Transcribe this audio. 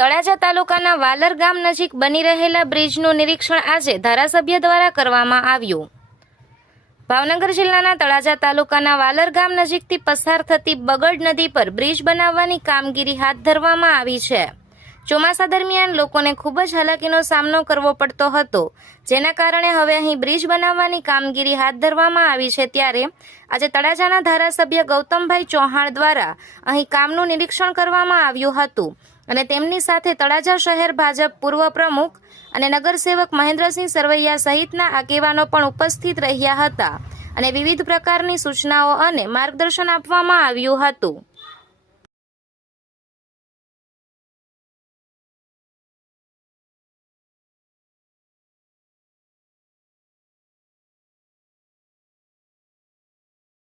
તળાજા તાલુકાના વાલર ગામ નજીક બની રહેલા બ્રિજનું નિરીક્ષણ આજે ધારાસભ્ય દ્વારા કરવામાં આવ્યું। ભાવનગર જિલ્લાના તળાજા તાલુકાના વાલર ગામ નજીકથી પસાર થતી બગડ નદી પર બ્રિજ બનાવવાની કામગીરી હાથ ધરવામાં આવી છે। ચોમાસા દરમિયાન લોકોને ખૂબ જ હાલાકીનો સામનો કરવો પડતો હતો, જેના કારણે હવે અહીં બ્રિજ બનાવવાની કામગીરી હાથ ધરવામાં આવી છે। ત્યારે આજે તળાજાના ધારાસભ્ય ગૌતમભાઈ ચૌહાણ દ્વારા અહીં કામનું નિરીક્ષણ કરવામાં આવ્યું હતું અને તેમની સાથે તળાજા શહેર ભાજપ પૂર્વ પ્રમુખ અને નગરસેવક મહેન્દ્રસિંહ સરવૈયા સહિતના આગેવાનો પણ ઉપસ્થિત રહ્યા હતા અને વિવિધ પ્રકારની સૂચનાઓ અને માર્ગદર્શન આપવામાં આવ્યું હતું।